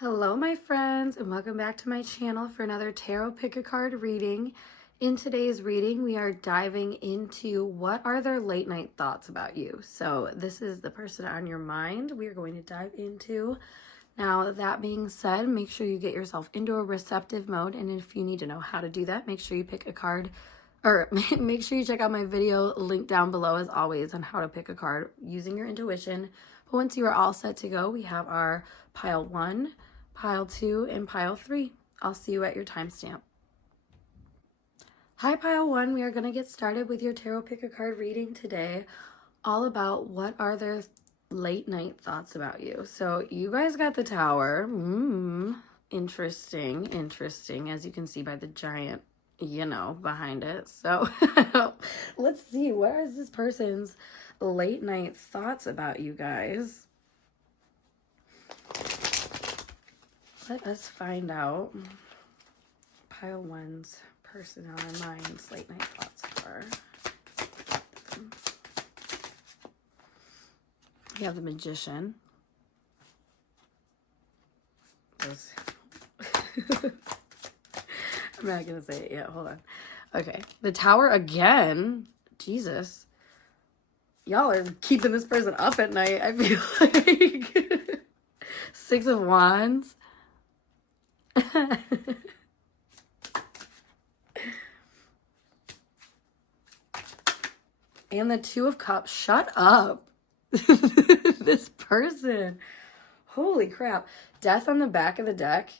Hello my friends, and welcome back to my channel for another tarot pick a card reading. In today's reading we are diving into what are their late night thoughts about you. So this is the person on your mind we are going to dive into. Now that being said, make sure you get yourself into a receptive mode, and if you need to know how to do that, make sure you pick a card or make sure you check out my video link down below as always on how to pick a card using your intuition. But once you are all set to go, we have our pile 1, pile 2, and pile 3. I'll see you at your timestamp. Hi pile 1, we are going to get started with your tarot pick a card reading today, all about what are their late night thoughts about you. So you guys got the Tower. Interesting, as you can see by the giant behind it. So let's see, what is this person's late night thoughts about you guys? Let us find out. Pile 1's person on their mind's late night thoughts are. We have the Magician. I'm not gonna say it yet. Hold on. Okay. The Tower again. Jesus. Y'all are keeping this person up at night, I feel like. 6 of Wands. And the 2 of Cups. Shut up. This person. Holy crap. Death on the back of the deck.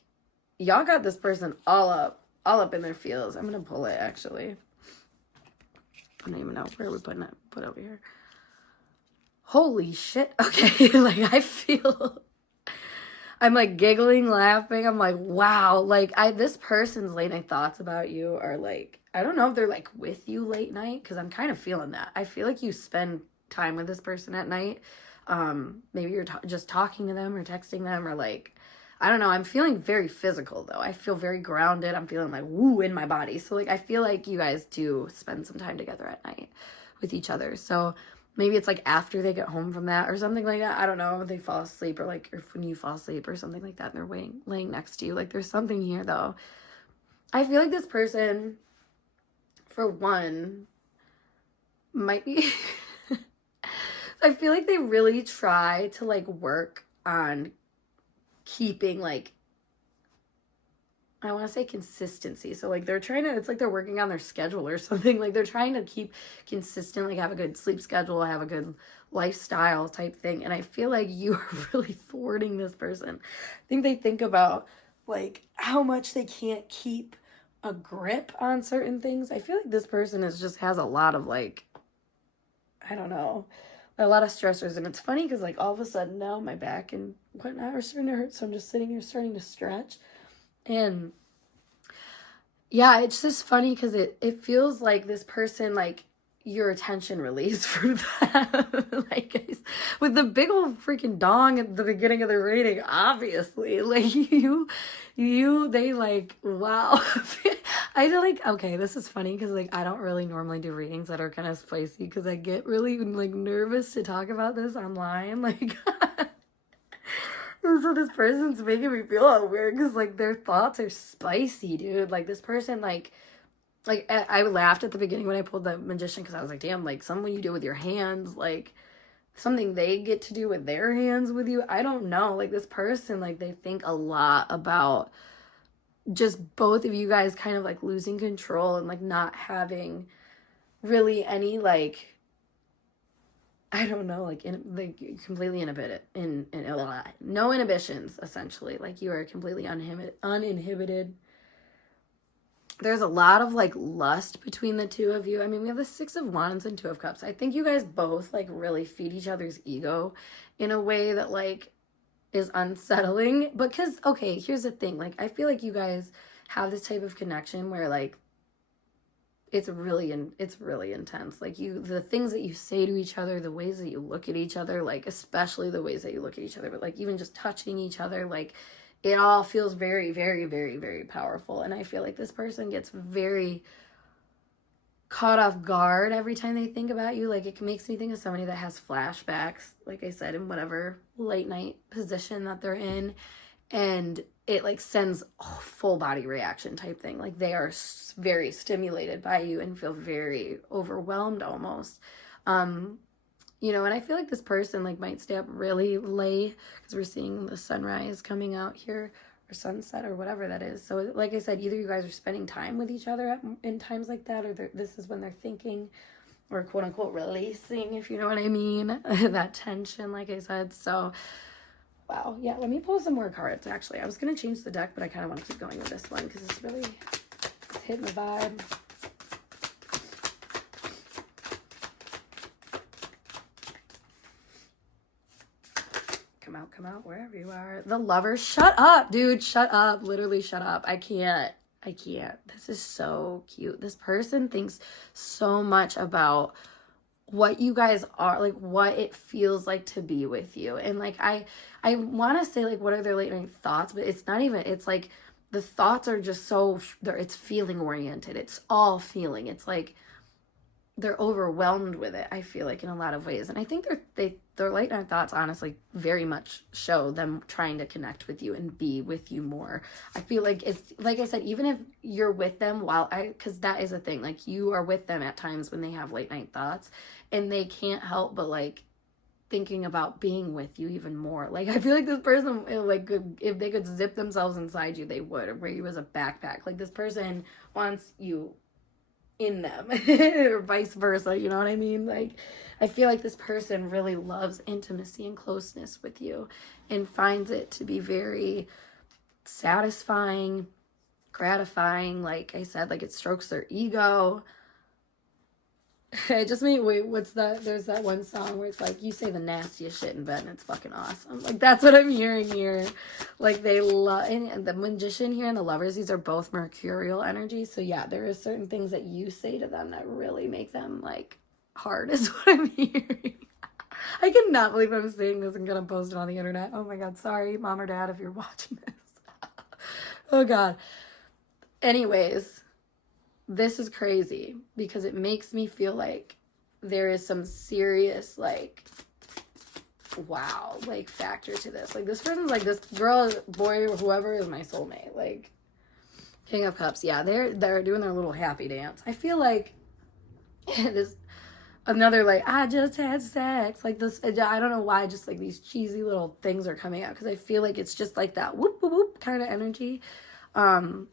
Y'all got this person all up in their feels. I'm gonna pull it actually. I don't even know where we're putting it. Put it over here. Holy shit. Okay, like I feel I'm like giggling, laughing. I'm like, wow. Like this person's late night thoughts about you are like, I don't know if they're like with you late night, because I'm kind of feeling that. I feel like you spend time with this person at night. Maybe you're just talking to them or texting them, or like, I don't know. I'm feeling very physical though. I feel very grounded. I'm feeling like woo in my body. So like, I feel like you guys do spend some time together at night with each other. So maybe it's like after they get home from that or something like that. I don't know. They fall asleep, or like, or when you fall asleep or something like that and they're laying next to you. Like there's something here though. I feel like this person, for one, might be I feel like they really try to like work on keeping like, I want to say consistency. So like they're trying to, it's like they're working on their schedule or something. Like they're trying to keep consistent, like have a good sleep schedule, have a good lifestyle type thing. And I feel like you are really thwarting this person. I think they think about like how much they can't keep a grip on certain things. I feel like this person just has a lot of like, I don't know, a lot of stressors. And it's funny because like all of a sudden now my back and whatnot are starting to hurt. So I'm just sitting here starting to stretch. And yeah, it's just funny because it feels like this person, like your attention release for them. Like with the big old freaking dong at the beginning of the reading, obviously, like they like, wow. I feel like, okay, this is funny because like I don't really normally do readings that are kind of spicy because I get really like nervous to talk about this online. Like so this person's making me feel all weird because like their thoughts are spicy, dude. Like this person, like I laughed at the beginning when I pulled the Magician because I was like, damn, like something you do with your hands, like something they get to do with their hands with you. I don't know. Like this person, like they think a lot about just both of you guys kind of like losing control and like not having really any like, I don't know, like completely inhibited, no inhibitions, essentially. Like you are completely uninhibited. There's a lot of like lust between the two of you. I mean, we have the 6 of Wands and 2 of Cups. I think you guys both like really feed each other's ego in a way that like is unsettling. Because, okay, here's the thing. Like, I feel like you guys have this type of connection where like it's really intense. Like the things that you say to each other, the ways that you look at each other, like especially the ways that you look at each other, but like even just touching each other, like it all feels very, very, very, very powerful. And I feel like this person gets very caught off guard every time they think about you. Like, it makes me think of somebody that has flashbacks, like I said, in whatever late night position that they're in. and it like sends a full body reaction type thing. Like they are very stimulated by you and feel very overwhelmed almost. You know, and I feel like this person like might stay up really late because we're seeing the sunrise coming out here, or sunset, or whatever that is. So like I said, either you guys are spending time with each other in times like that, or this is when they're thinking, or quote unquote releasing, if you know what I mean, that tension, like I said. So wow, yeah, let me pull some more cards. Actually, I was gonna change the deck, but I kind of want to keep going with this one because it's really hitting the vibe. Come out, wherever you are. The Lover, shut up, dude, shut up, literally shut up. I can't. This is so cute. This person thinks so much about what you guys are, like what it feels like to be with you. And like I want to say like what are their late night thoughts, but it's not even, it's like the thoughts are just so, it's feeling oriented. It's all feeling. It's like they're overwhelmed with it, I feel like, in a lot of ways. And I think their late night thoughts honestly very much show them trying to connect with you and be with you more. I feel like it's, like I said, even if you're with them because that is a thing, like you are with them at times when they have late night thoughts and they can't help but like thinking about being with you even more. Like I feel like this person, like if they could zip themselves inside you, they would, or wear you as a backpack. Like this person wants you in them or vice versa, you know what I mean? Like I feel like this person really loves intimacy and closeness with you and finds it to be very satisfying, gratifying. Like I said, like it strokes their ego. I just mean, wait, what's that? There's that one song where it's like, you say the nastiest shit in bed and it's fucking awesome. Like, that's what I'm hearing here. Like, they love, and the Magician here and the Lovers, these are both mercurial energies. So, yeah, there are certain things that you say to them that really make them, like, hard, is what I'm hearing. I cannot believe I'm saying this and gonna post it on the internet. Oh my God, sorry, mom or dad, if you're watching this. Oh God. Anyways. This is crazy because it makes me feel like there is some serious, like, wow, like, factor to this. Like, this person's like, this girl, boy, whoever is my soulmate. Like, King of Cups, yeah, they're doing their little happy dance. I feel like this, another, like, I just had sex. Like, this, I don't know why, just, like, these cheesy little things are coming out because I feel like it's just, like, that whoop, whoop, whoop kind of energy.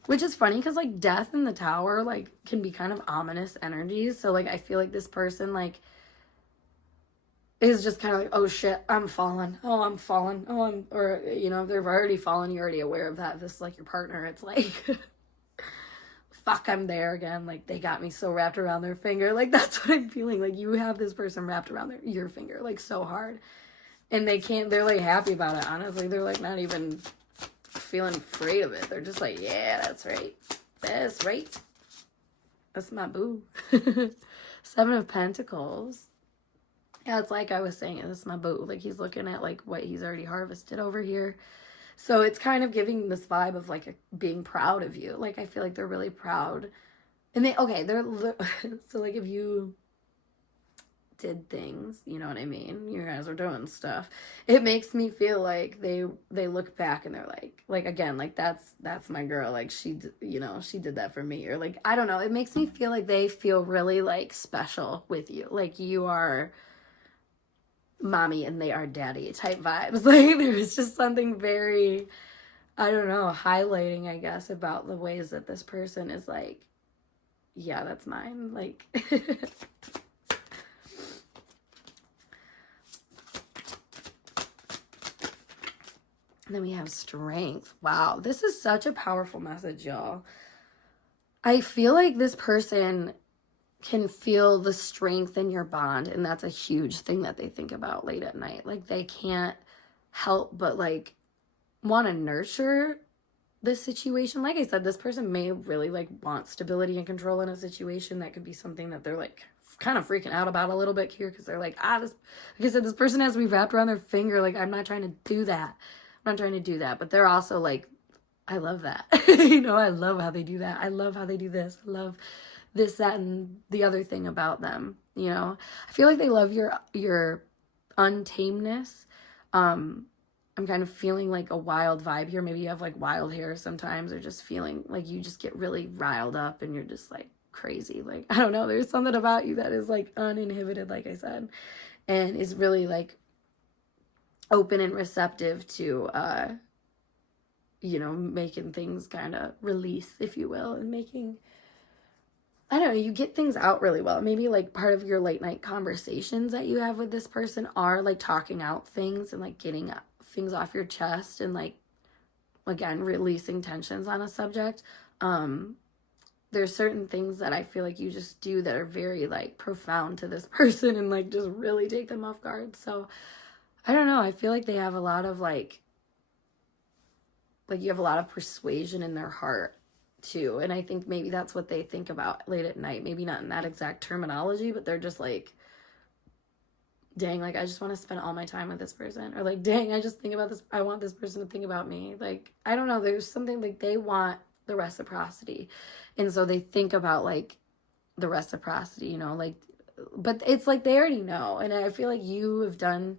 Which is funny because like death in the tower like can be kind of ominous energies. So like I feel like this person like is just kind of like, oh shit, I'm falling. Oh, I'm falling. Oh, or you know, if they've already fallen, you're already aware of that. If this is like your partner, it's like fuck, I'm there again. Like they got me so wrapped around their finger. Like that's what I'm feeling. Like you have this person wrapped around your finger like so hard. And they're like happy about it, honestly. They're like not even feeling afraid of it. They're just like, yeah, that's right. That's right. That's my boo. 7 of Pentacles. Yeah, it's like I was saying, this is my boo. Like he's looking at like what he's already harvested over here. So it's kind of giving this vibe of like being proud of you. Like I feel like they're really proud. And they're so like if you did things, you know what I mean, you guys are doing stuff, it makes me feel like they look back and they're like again, like that's my girl, like she, you know, she did that for me, or like I don't know, it makes me feel like they feel really like special with you, like you are mommy and they are daddy type vibes. Like there's just something very, I don't know, highlighting I guess about the ways that this person is like, yeah, that's mine, like And then we have Strength. Wow, this is such a powerful message, y'all. I feel like this person can feel the strength in your bond, and that's a huge thing that they think about late at night. Like they can't help but like want to nurture this situation. Like I said, this person may really like want stability and control in a situation. That could be something that they're like kind of freaking out about a little bit here because they're like, this, like I said, this person has to be wrapped around their finger. Like I'm not trying to do that. I'm not trying to do that, but they're also like, I love that. You know, I love how they do that. I love how they do this. I love this, that, and the other thing about them. You know, I feel like they love your untameness. I'm kind of feeling like a wild vibe here. Maybe you have like wild hair sometimes, or just feeling like you just get really riled up and you're just like crazy. Like, I don't know, there's something about you that is like uninhibited, like I said, and is really like open and receptive to, you know, making things kind of release, if you will, and making, I don't know, you get things out really well. Maybe like part of your late night conversations that you have with this person are like talking out things and like getting things off your chest and like, again, releasing tensions on a subject. There's certain things that I feel like you just do that are very like profound to this person and like just really take them off guard. So I don't know, I feel like they have a lot of like you have a lot of persuasion in their heart too. And I think maybe that's what they think about late at night. Maybe not in that exact terminology, but they're just like, dang, like I just want to spend all my time with this person. Or like, dang, I just think about this. I want this person to think about me. Like, I don't know. There's something like they want the reciprocity. And so they think about like the reciprocity, you know, like, but it's like they already know. And I feel like you have done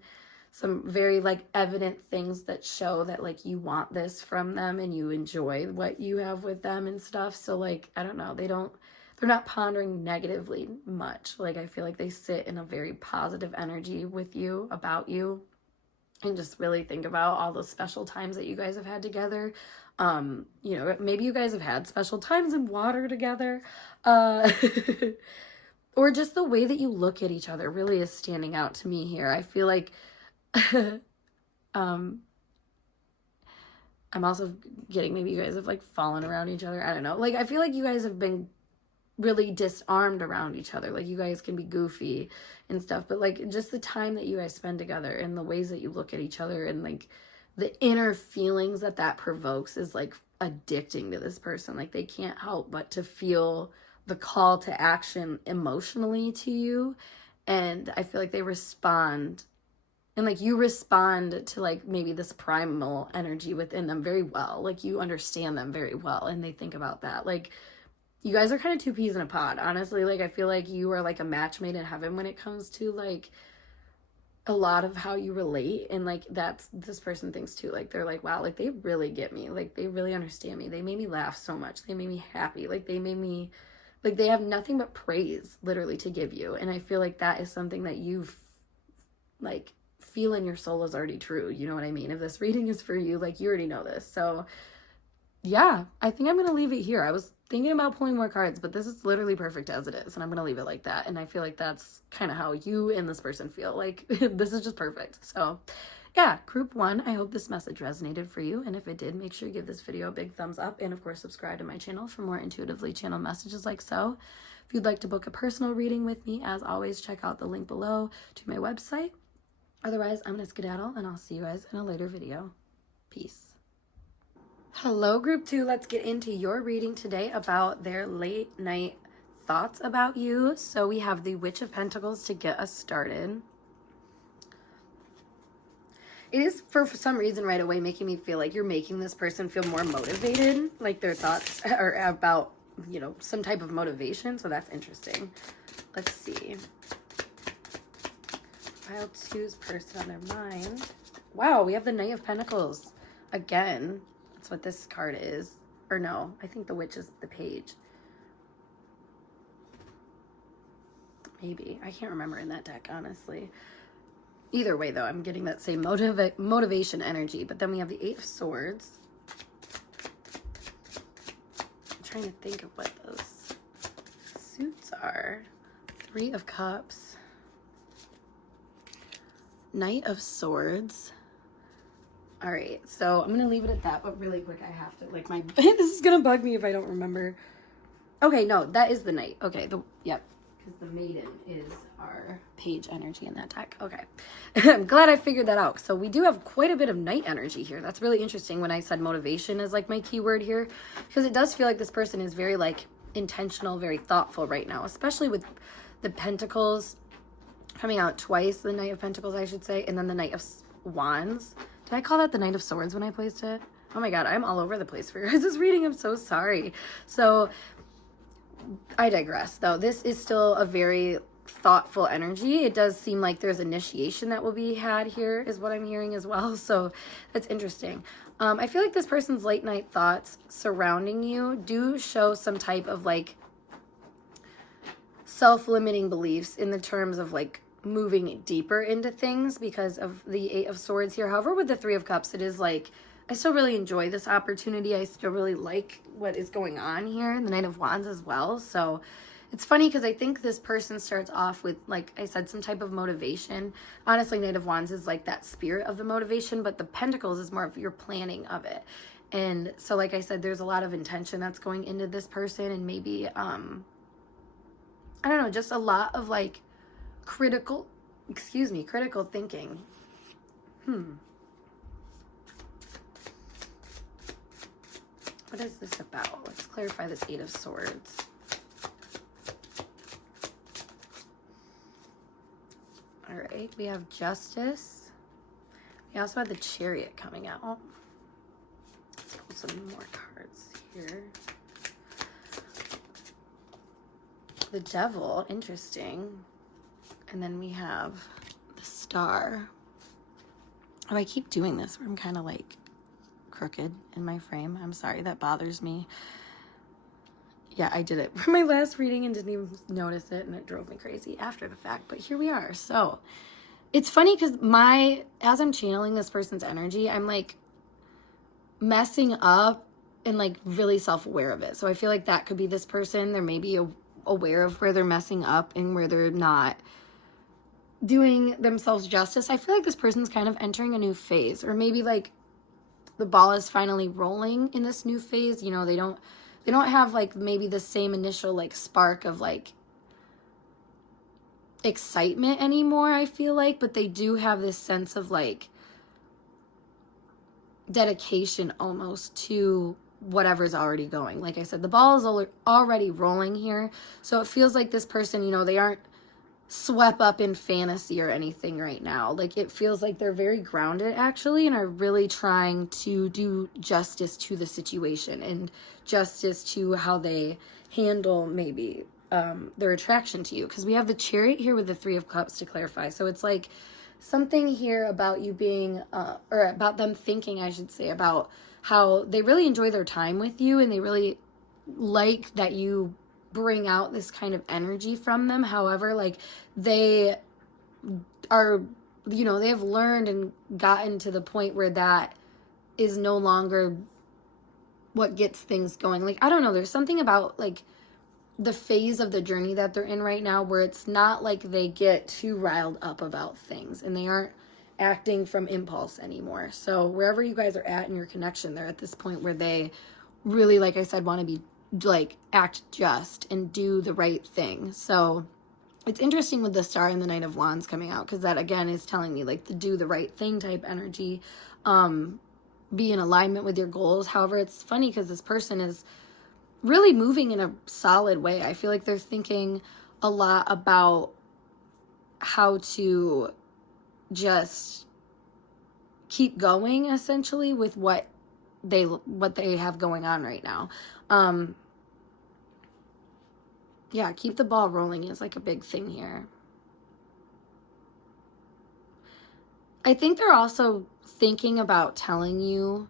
some very like evident things that show that like you want this from them and you enjoy what you have with them and stuff. So like, I don't know, they're not pondering negatively much. Like I feel like they sit in a very positive energy with you, about you, and just really think about all the special times that you guys have had together. You know, maybe you guys have had special times in water together. Or just the way that you look at each other really is standing out to me here. I feel like I'm also getting maybe you guys have like fallen around each other. I don't know. Like I feel like you guys have been really disarmed around each other. Like you guys can be goofy and stuff, but like just the time that you guys spend together and the ways that you look at each other and like the inner feelings that provokes is like addicting to this person. Like they can't help but to feel the call to action emotionally to you. And I feel like they respond. And like you respond to like maybe this primal energy within them very well. Like you understand them very well and they think about that. Like you guys are kind of two peas in a pod, honestly. Like I feel like you are like a match made in heaven when it comes to like a lot of how you relate. And like that's this person thinks too. Like they're like, wow, like they really get me. Like they really understand me. They made me laugh so much. They made me happy. Like they made me, like they have nothing but praise literally to give you. And I feel like that is something that you've like feel in your soul is already true. You know what I mean? If this reading is for you, like you already know this. So yeah, I think I'm going to leave it here. I was thinking about pulling more cards, but this is literally perfect as it is. And I'm going to leave it like that. And I feel like that's kind of how you and this person feel. Like this is just perfect. So yeah, group 1, I hope this message resonated for you. And if it did, make sure you give this video a big thumbs up. And of course, subscribe to my channel for more intuitively channeled messages like so. If you'd like to book a personal reading with me, as always, check out the link below to my website. Otherwise, I'm going to skedaddle and I'll see you guys in a later video. Peace. Hello, group 2. Let's get into your reading today about their late night thoughts about you. So we have the Witch of Pentacles to get us started. It is, for some reason, right away making me feel like you're making this person feel more motivated. Like their thoughts are about, you know, some type of motivation. So that's interesting. Let's see. Pile 2's person on their mind. Wow, we have the Knight of Pentacles. Again, that's what this card is. Or no, I think the Witch is the Page. Maybe. I can't remember in that deck, honestly. Either way, though, I'm getting that same motivation energy. But then we have the 8 of Swords. I'm trying to think of what those suits are. 3 of Cups. Knight of Swords. All right, so I'm gonna leave it at that, but really quick, I have to, like, this is gonna bug me if I don't remember. Okay, no, that is the Knight. Okay, yep, because the Maiden is our Page energy in that deck. Okay, I'm glad I figured that out. So we do have quite a bit of Knight energy here. That's really interesting when I said motivation is, like, my keyword here, because it does feel like this person is very, like, intentional, very thoughtful right now, especially with the Pentacles coming out twice, the Knight of Pentacles, I should say, and then the Knight of Wands. Did I call that the Knight of Swords when I placed it? Oh my god, I'm all over the place for your guys' reading. I'm so sorry. So, I digress, though. This is still a very thoughtful energy. It does seem like there's initiation that will be had here, is what I'm hearing as well. So that's interesting. I feel like this person's late night thoughts surrounding you do show some type of like self-limiting beliefs in the terms of like moving deeper into things because of the Eight of Swords here. However, with the Three of Cups, it is like, I still really enjoy this opportunity. I still really like what is going on here. The Knight of Wands as well. So it's funny because I think this person starts off with, like I said, some type of motivation. Honestly, Knight of Wands is like that spirit of the motivation, but the Pentacles is more of your planning of it. And so, like I said, there's a lot of intention that's going into this person, and maybe, I don't know, just a lot of like critical thinking. What is this about? Let's clarify this Eight of Swords. All right, we have Justice. We also have the Chariot coming out. Let's pull some more cards here. The Devil, interesting. And then we have the Star. Oh, I keep doing this where I'm kind of like crooked in my frame. I'm sorry, that bothers me. Yeah, I did it for my last reading and didn't even notice it, and it drove me crazy after the fact. But here we are. So it's funny because as I'm channeling this person's energy, I'm like messing up and like really self-aware of it. So I feel like that could be this person. They're maybe aware of where they're messing up and where they're not doing themselves justice. I feel like this person's kind of entering a new phase, or maybe like the ball is finally rolling in this new phase. You know, they don't have like maybe the same initial like spark of like excitement anymore, I feel like, but they do have this sense of like dedication almost to whatever's already going. Like I said, the ball is already rolling here. So it feels like this person, you know, they aren't swept up in fantasy or anything right now. Like it feels like they're very grounded actually, and are really trying to do justice to the situation and justice to how they handle maybe their attraction to you. Because we have the Chariot here with the Three of Cups to clarify. So it's like something here about you being or about them thinking, I should say, about how they really enjoy their time with you, and they really like that you bring out this kind of energy from them. However, like they are, you know, they have learned and gotten to the point where that is no longer what gets things going. Like, I don't know, there's something about like the phase of the journey that they're in right now where it's not like they get too riled up about things and they aren't acting from impulse anymore. So wherever you guys are at in your connection, they're at this point where they really, like I said, want to be like act just and do the right thing. So it's interesting with the Star and the Knight of Wands coming out, because that again is telling me like the do the right thing type energy, be in alignment with your goals. However, it's funny because this person is really moving in a solid way. I feel like they're thinking a lot about how to just keep going essentially with what they have going on right now. Yeah, keep the ball rolling is like a big thing here. I think they're also thinking about telling you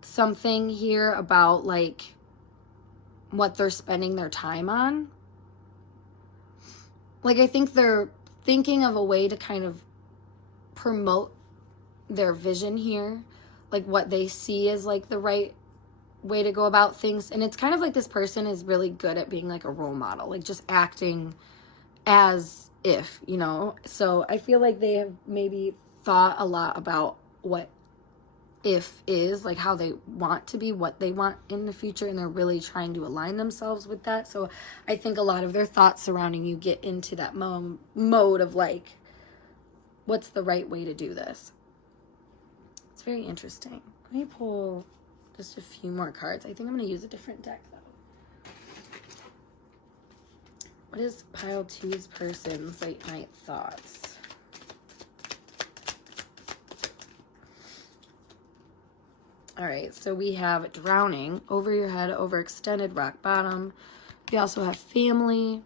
something here about like what they're spending their time on. Like I think they're thinking of a way to kind of promote their vision here, like what they see as like the right way to go about things. And it's kind of like this person is really good at being like a role model, like just acting as if, you know. So I feel like they have maybe thought a lot about what if is, like how they want to be, what they want in the future, and they're really trying to align themselves with that. So I think a lot of their thoughts surrounding you get into that mode of like, what's the right way to do this? It's very interesting. Let me pull just a few more cards. I think I'm going to use a different deck, though. What is pile two's person's late night thoughts? All right, so we have drowning, over your head, overextended, rock bottom. We also have family,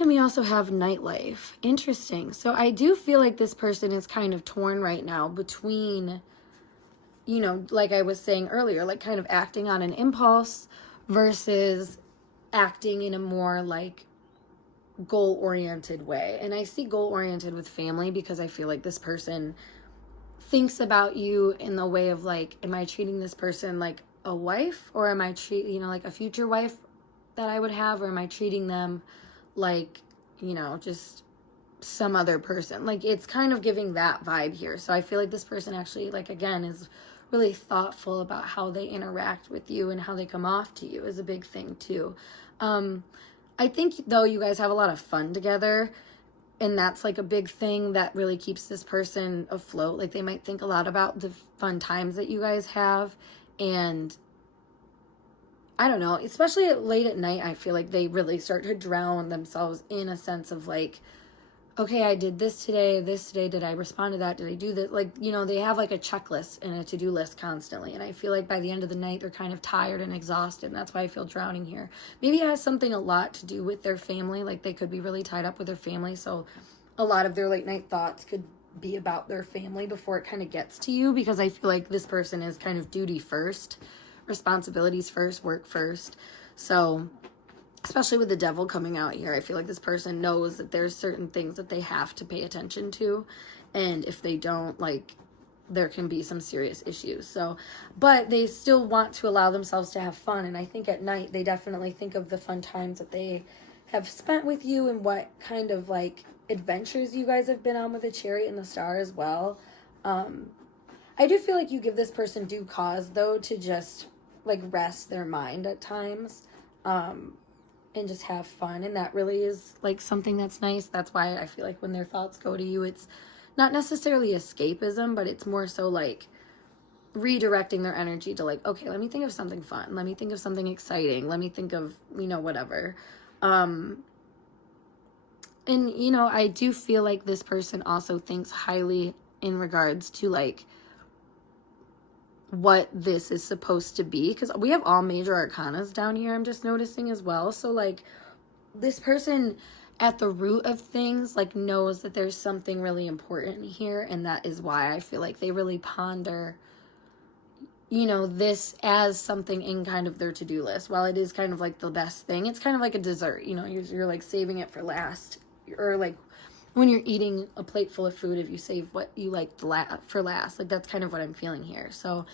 And we also have nightlife. Interesting. So I do feel like this person is kind of torn right now between, you know, like I was saying earlier, like kind of acting on an impulse versus acting in a more like goal-oriented way. And I see goal-oriented with family because I feel like this person thinks about you in the way of like, am I treating this person like a wife, or am I treating, you know, like a future wife that I would have, or am I treating them like, you know, just some other person? Like, it's kind of giving that vibe here. So I feel like this person actually, like, again, is really thoughtful about how they interact with you and how they come off to you is a big thing too. I think though you guys have a lot of fun together, and that's like a big thing that really keeps this person afloat. Like, they might think a lot about the fun times that you guys have, and I don't know, especially late at night, I feel like they really start to drown themselves in a sense of like, okay, I did this today, did I respond to that, did I do this? Like, you know, they have like a checklist and a to-do list constantly, and I feel like by the end of the night, they're kind of tired and exhausted, and that's why I feel drowning here. Maybe it has something a lot to do with their family, like they could be really tied up with their family, so a lot of their late night thoughts could be about their family before it kind of gets to you, because I feel like this person is kind of duty first, responsibilities first, work first. So especially with the devil coming out here, I feel like this person knows that there's certain things that they have to pay attention to, and if they don't, like, there can be some serious issues. So, but they still want to allow themselves to have fun, and I think at night they definitely think of the fun times that they have spent with you and what kind of like adventures you guys have been on with the Chariot and the Star as well. I do feel like you give this person due cause though to just like rest their mind at times, and just have fun, and that really is like something that's nice. That's why I feel like when their thoughts go to you, it's not necessarily escapism, but it's more so like redirecting their energy to like, okay, let me think of something fun, let me think of something exciting, let me think of, you know, whatever. And you know, I do feel like this person also thinks highly in regards to like what this is supposed to be, because we have all major arcanas down here, I'm just noticing as well. So like this person at the root of things like knows that there's something really important here, and that is why I feel like they really ponder, you know, this as something in kind of their to-do list. While it is kind of like the best thing, it's kind of like a dessert, you know, you're like saving it for last, or like when you're eating a plate full of food, if you save what you like for last, like that's kind of what I'm feeling here. So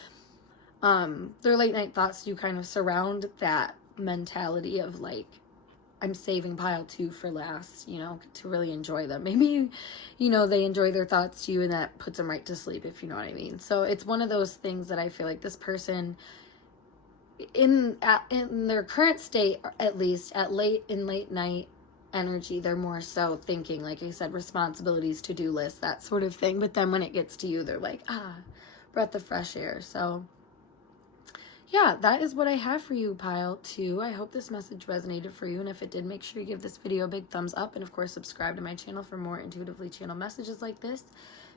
their late night thoughts do kind of surround that mentality of like, I'm saving pile 2 for last, you know, to really enjoy them. Maybe, you know, they enjoy their thoughts to you and that puts them right to sleep, if you know what I mean. So it's one of those things that I feel like this person in their current state, at least at late night energy, they're more so thinking, like I said, responsibilities, to-do lists, that sort of thing. But then when it gets to you, they're like, breath of fresh air. So yeah, that is what I have for you, pile 2. I hope this message resonated for you, and if it did, make sure you give this video a big thumbs up, and of course subscribe to my channel for more intuitively channeled messages like this.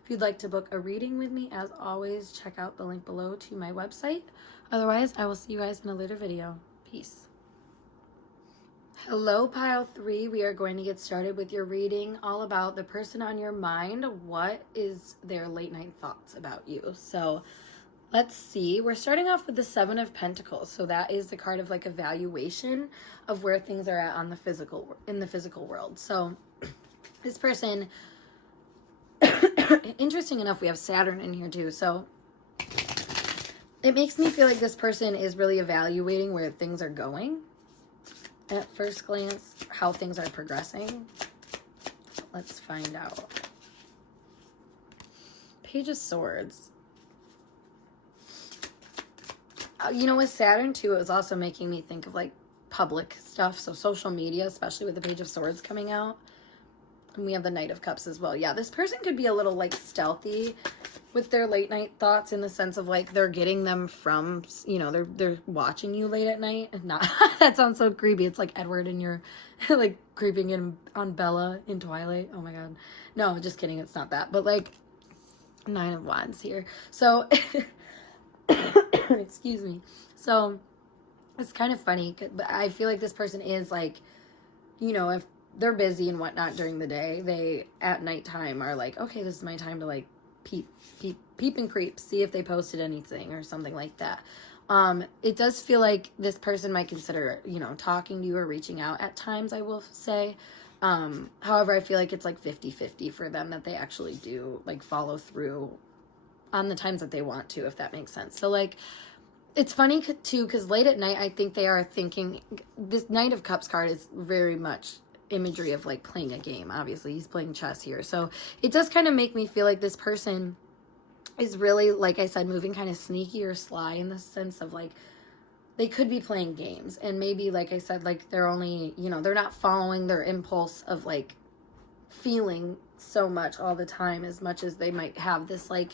If you'd like to book a reading with me, as always, check out the link below to my website. Otherwise, I will see you guys in a later video. Peace. Hello, pile 3. We are going to get started with your reading all about the person on your mind. What is their late night thoughts about you? So let's see. We're starting off with the 7 of Pentacles. So that is the card of like evaluation of where things are at on in the physical world. So this person, interesting enough, we have Saturn in here too. So it makes me feel like this person is really evaluating where things are going at first glance, how things are progressing. Let's find out. Page of Swords. You know, with Saturn too, it was also making me think of like public stuff. So social media, especially with the Page of Swords coming out. And we have the Knight of Cups as well. Yeah, this person could be a little like stealthy with their late night thoughts, in the sense of like they're getting them from, you know, they're watching you late at night. And not that sounds so creepy. It's like Edward and you're like creeping in on Bella in Twilight. Oh my god. No, just kidding. It's not that. But like 9 of Wands here. So excuse me. So it's kind of funny, but I feel like this person is like, you know, if they're busy and whatnot during the day. They, at nighttime, are like, okay, this is my time to, like, peep and creep, see if they posted anything or something like that. It does feel like this person might consider, you know, talking to you or reaching out at times, I will say. However, I feel like it's like 50-50 for them, that they actually do, like, follow through on the times that they want to, if that makes sense. So, like, it's funny too, because late at night, I think they are thinking, this Knight of Cups card is very much imagery of, like, playing a game. Obviously, he's playing chess here. So it does kind of make me feel like this person is really, like I said, moving kind of sneaky or sly, in the sense of, like, they could be playing games. And maybe, like I said, like, they're only, you know, they're not following their impulse of, like, feeling so much all the time, as much as they might have this, like,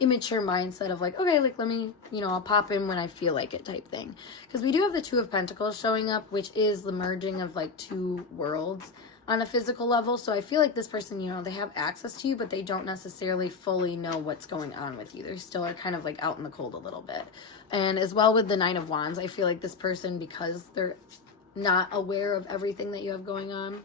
immature mindset of, like, okay, like, let me, you know, I'll pop in when I feel like it type thing. Because we do have the Two of Pentacles showing up, which is the merging of, like, two worlds on a physical level. So I feel like this person, you know, they have access to you, but they don't necessarily fully know what's going on with you. They still are kind of, like, out in the cold a little bit. And as well with the Nine of Wands, I feel like this person, because they're not aware of everything that you have going on,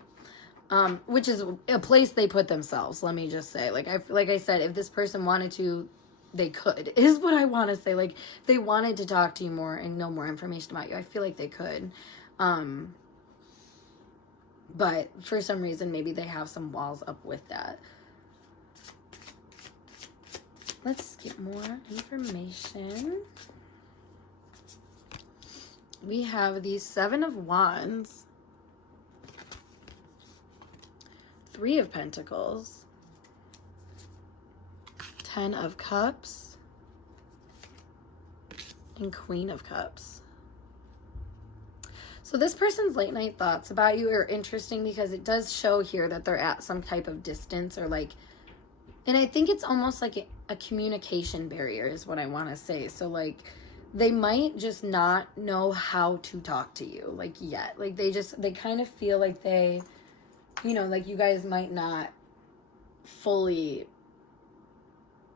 which is a place they put themselves, let me just say. Like I said, if this person wanted to, they could, is what I want to say. Like, if they wanted to talk to you more and know more information about you, I feel like they could. But for some reason, maybe they have some walls up with that. Let's get more information. We have the Seven of Wands, Three of Pentacles, Ten of Cups, and Queen of Cups. So this person's late night thoughts about you are interesting, because it does show here that they're at some type of distance, or, like, and I think it's almost like a communication barrier is what I want to say. So, like, they might just not know how to talk to you, like, yet. Like, they kind of feel like they, you know, like, you guys might not fully,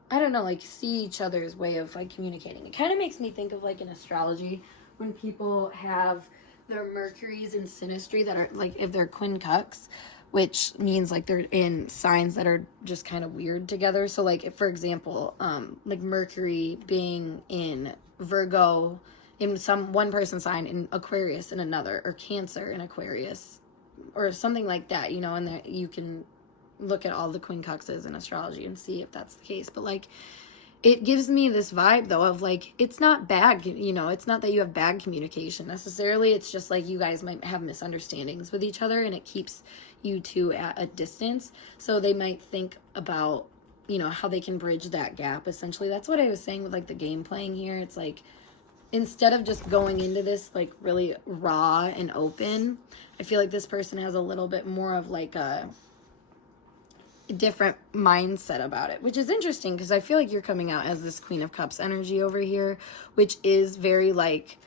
I don't know, like, see each other's way of, like, communicating. It kind of makes me think of, like, in astrology, when people have their Mercuries in synastry that are, like, if they're quincux, which means, like, they're in signs that are just kind of weird together. So, like, if, for example, like, Mercury being in Virgo in one person's sign, in Aquarius in another, or Cancer in Aquarius, or something like that, you know, and that you can look at all the quincunxes in astrology and see if that's the case. But, like, it gives me this vibe, though, of, like, it's not bad, you know, it's not that you have bad communication necessarily. It's just, like, you guys might have misunderstandings with each other, and it keeps you two at a distance. So they might think about, you know, how they can bridge that gap, essentially. That's what I was saying with, like, the game playing here. It's like, instead of just going into this, like, really raw and open, I feel like this person has a little bit more of, like, a different mindset about it, which is interesting, because I feel like you're coming out as this Queen of Cups energy over here, which is very, like,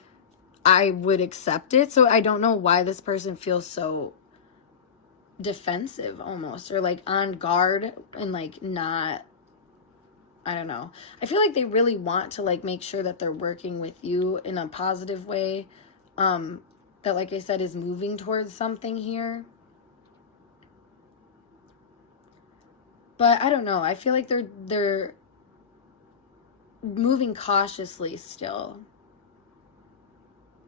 I would accept it. So I don't know why this person feels so defensive almost, or, like, on guard, and, like, not, I don't know. I feel like they really want to, like, make sure that they're working with you in a positive way, that, like I said, is moving towards something here. But I don't know. I feel like they're moving cautiously still,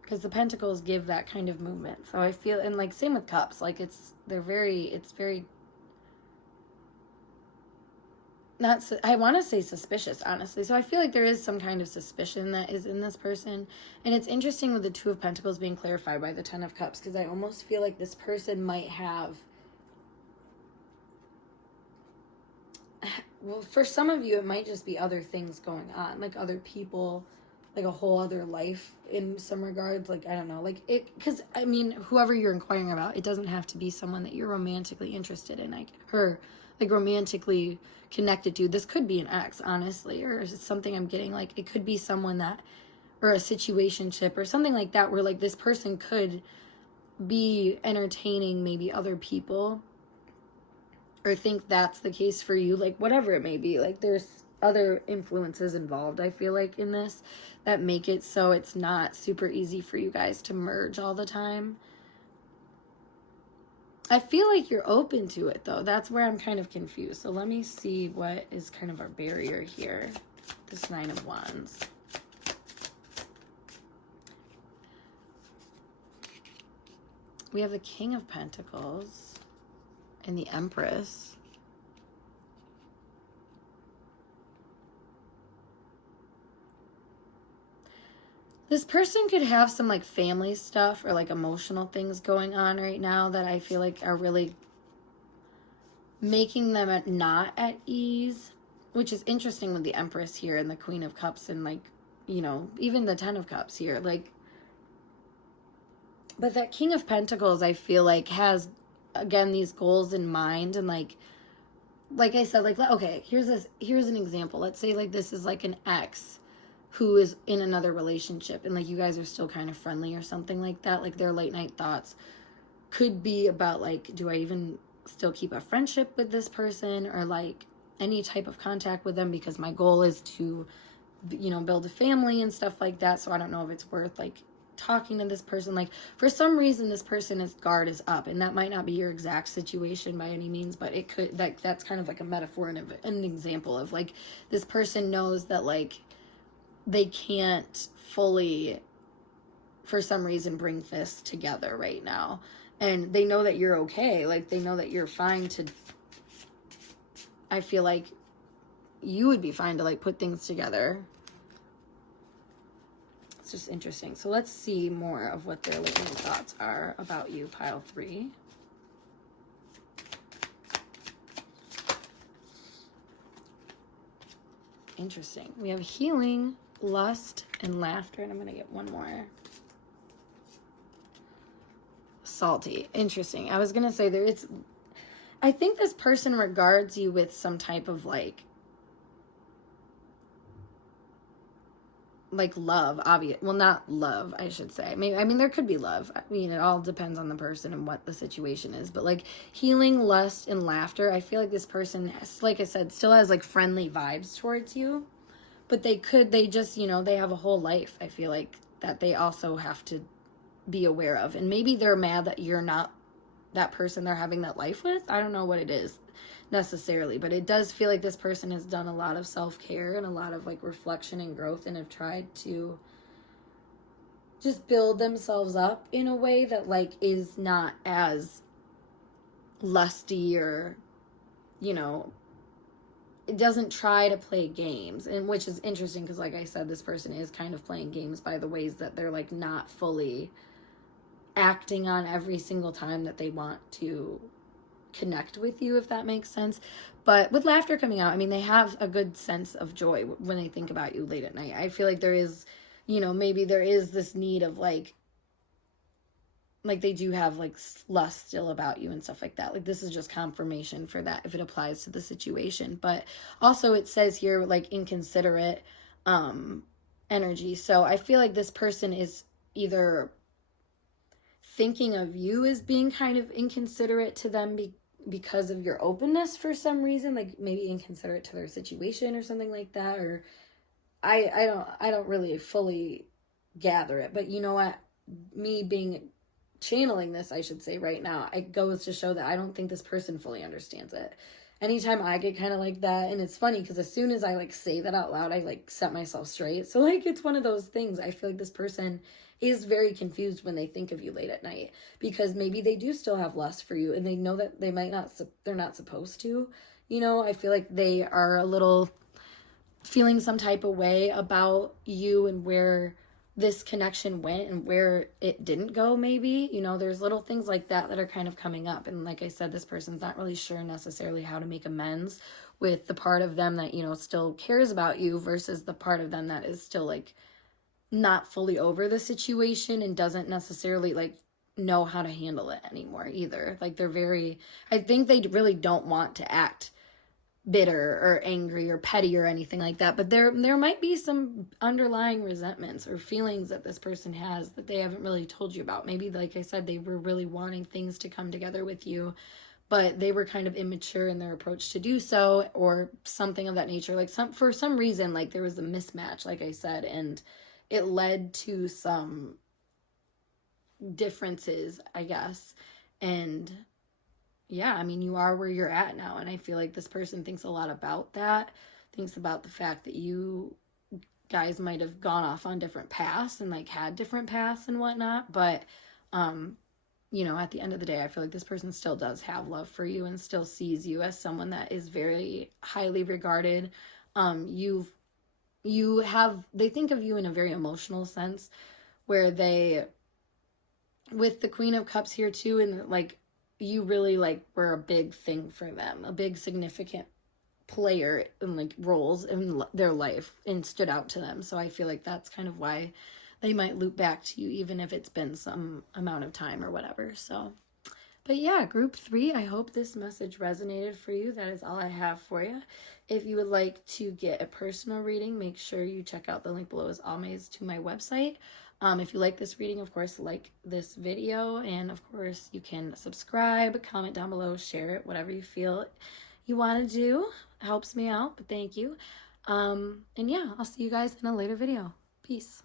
because the Pentacles give that kind of movement. So I feel, and, like, same with Cups, like, it's very not, I want to say suspicious, honestly. So I feel like there is some kind of suspicion that is in this person. And it's interesting with the Two of Pentacles being clarified by the Ten of Cups, because I almost feel like this person might have, well, for some of you, it might just be other things going on, like other people, like a whole other life in some regards. Like, I don't know, like, it, because, I mean, whoever you're inquiring about, it doesn't have to be someone that you're romantically interested in, like, her, like, romantically connected to. This could be an ex, honestly, or is it something I'm getting, like, it could be someone that, or a situationship, or something like that, where, like, this person could be entertaining maybe other people, or think that's the case for you, like, whatever it may be. Like, there's other influences involved, I feel like, in this, that make it so it's not super easy for you guys to merge all the time. I feel like you're open to it, though. That's where I'm kind of confused. So let me see what is kind of our barrier here. This Nine of Wands. We have the King of Pentacles and the Empress. This person could have some like family stuff or like emotional things going on right now that I feel like are really making them not at ease, which is interesting with the Empress here and the Queen of Cups and like, you know, even the Ten of Cups here. Like, but that King of Pentacles, I feel like has, again, these goals in mind. And like I said, like, okay, here's an example. Let's say like this is like an ex who is in another relationship and like you guys are still kind of friendly or something like that. Like their late night thoughts could be about like, do I even still keep a friendship with this person or like any type of contact with them, because my goal is to, you know, build a family and stuff like that. So I don't know if it's worth like talking to this person. Like for some reason this person's guard is up, and that might not be your exact situation by any means, but it could, like, that's kind of like a metaphor and an example of like this person knows that like they can't fully, for some reason, bring this together right now. And they know that you're okay. Like, they know that you're fine to, I feel like you would be fine to, like, put things together. It's just interesting. So let's see more of what their little thoughts are about you, pile 3. Interesting. We have healing, lust, and laughter. And I'm going to get one more. Salty. Interesting. I was going to say I think this person regards you with some type of like love, obvious. Well, not love, I should say. Maybe, I mean, there could be love. I mean, it all depends on the person and what the situation is. But like healing, lust, and laughter, I feel like this person has, like I said, still has like friendly vibes towards you. But they just, you know, they have a whole life, I feel like, that they also have to be aware of. And maybe they're mad that you're not that person they're having that life with. I don't know what it is necessarily, but it does feel like this person has done a lot of self-care and a lot of like reflection and growth, and have tried to just build themselves up in a way that like is not as lusty, or, you know, it doesn't try to play games. And which is interesting because, like I said, this person is kind of playing games by the ways that they're like not fully acting on every single time that they want to connect with you, if that makes sense. But with laughter coming out, I mean, they have a good sense of joy when they think about you late at night. I feel like there is, you know, maybe there is this need of like they do have like lust still about you and stuff like that. Like this is just confirmation for that if it applies to the situation. But also it says here like inconsiderate energy. So I feel like this person is either thinking of you as being kind of inconsiderate to them because of your openness for some reason, like maybe inconsiderate to their situation or something like that. Or I don't really fully gather it, but you know what, me being channeling this, I should say right now, it goes to show that I don't think this person fully understands it. Anytime I get kind of like that, and it's funny because as soon as I like say that out loud, I like set myself straight. So like it's one of those things. I feel like this person is very confused when they think of you late at night, because maybe they do still have lust for you and they know that they're not supposed to, you know. I feel like they are a little feeling some type of way about you and where this connection went and where it didn't go. Maybe, you know, there's little things like that that are kind of coming up. And like I said, this person's not really sure necessarily how to make amends with the part of them that, you know, still cares about you versus the part of them that is still like not fully over the situation and doesn't necessarily like know how to handle it anymore either. Like I think they really don't want to act bitter or angry or petty or anything like that, but there might be some underlying resentments or feelings that this person has that they haven't really told you about. Maybe, like I said, they were really wanting things to come together with you, but they were kind of immature in their approach to do so, or something of that nature. Like for some reason, like there was a mismatch, like I said, and it led to some differences, I guess. And yeah, I mean, you are where you're at now. And I feel like this person thinks a lot about that, thinks about the fact that you guys might have gone off on different paths and like had different paths and whatnot. But, you know, at the end of the day, I feel like this person still does have love for you and still sees you as someone that is very highly regarded. They think of you in a very emotional sense where they, with the Queen of Cups here too, and like, you really like were a big thing for them, a big significant player in like roles in their life and stood out to them. So I feel like that's kind of why they might loop back to you, even if it's been some amount of time or whatever. So, but yeah, group 3, I hope this message resonated for you. That is all I have for you. If you would like to get a personal reading, make sure you check out the link below as always to my website. If you like this reading, of course, like this video, and of course you can subscribe, comment down below, share it, whatever you feel you want to do. It helps me out, but thank you. And yeah, I'll see you guys in a later video. Peace.